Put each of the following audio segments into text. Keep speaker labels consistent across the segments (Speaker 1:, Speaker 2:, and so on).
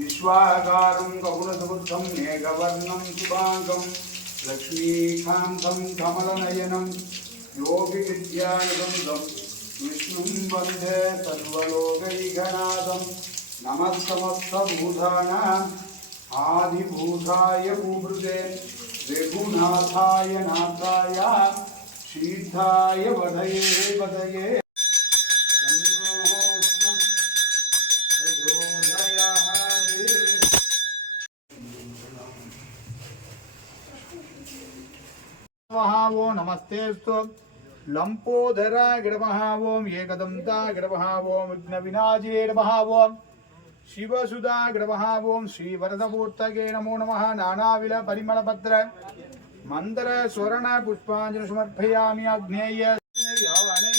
Speaker 1: विश्वागारं गगुणसमुद्धं मेघवर्णं शुभाङ्गं लक्ष्मीकान्तं कमलनयनं योगिविद्यानिबन्धं विष्णुं वन्दे सर्वलोकैकनाथं नमः समस्तभूतानाम् आदिभूताय भूभृते रघुनाथाय नाथाय शीर्षाय वधये वधये नमः वो नमस्तेस्तु लम्पोदरा गिडमः ओम् एकदन्ता गिडमः ओम् विघ्नविनाशे नमः ओम् शिवसुधा गिडमः ओम् श्रीवरदमूर्तये नमो नमः नानाविल परिमलपत्र मन्दर स्वर्ण पुष्पाञ्जलि समर्पयामि अग्नेय யானை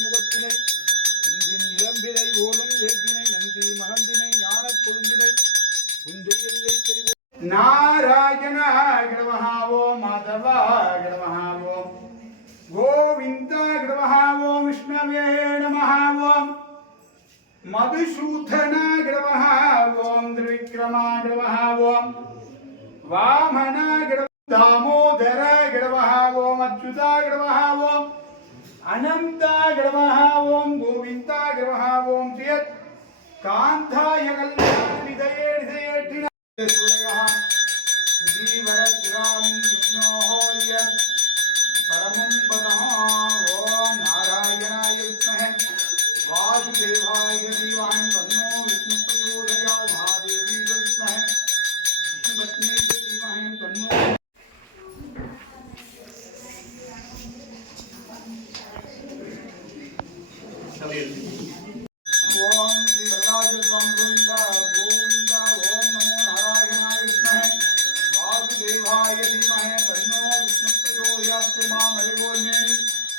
Speaker 1: మధుసూధనాగ్రమ ఓం త్రివిక్రమాగ్రమ ఓం వామనాగ్రమ దామోదరాగ్రమ ఓం అచ్యుతాగ్రమ ఓం అనంతాగ్రమ ఓం గోవిందాగ్రమ ఓం జయత్ కాంతాయ కళ్యాణ విదయే హృదయేఠిన సూర్య శ్రీవర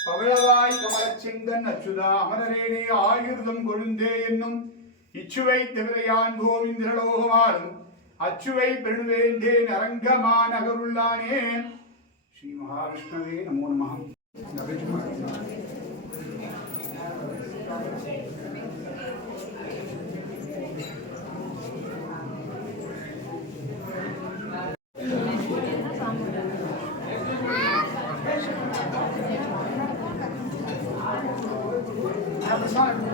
Speaker 1: பவளவாய் கமலச்சிங்கன் அச்சுதா அமரரேனே ஆயுர்தம் கொழுந்தே என்னும். இச்சுவை திவிரையான் கோவிந்திரலோகமாலும் அச்சுவை பெருணுவேண்டேன் அரங்கமா நகருள்ளானே ஸ்ரீ மகாவிஷ்ணுவே நமோ நமः. Sorry.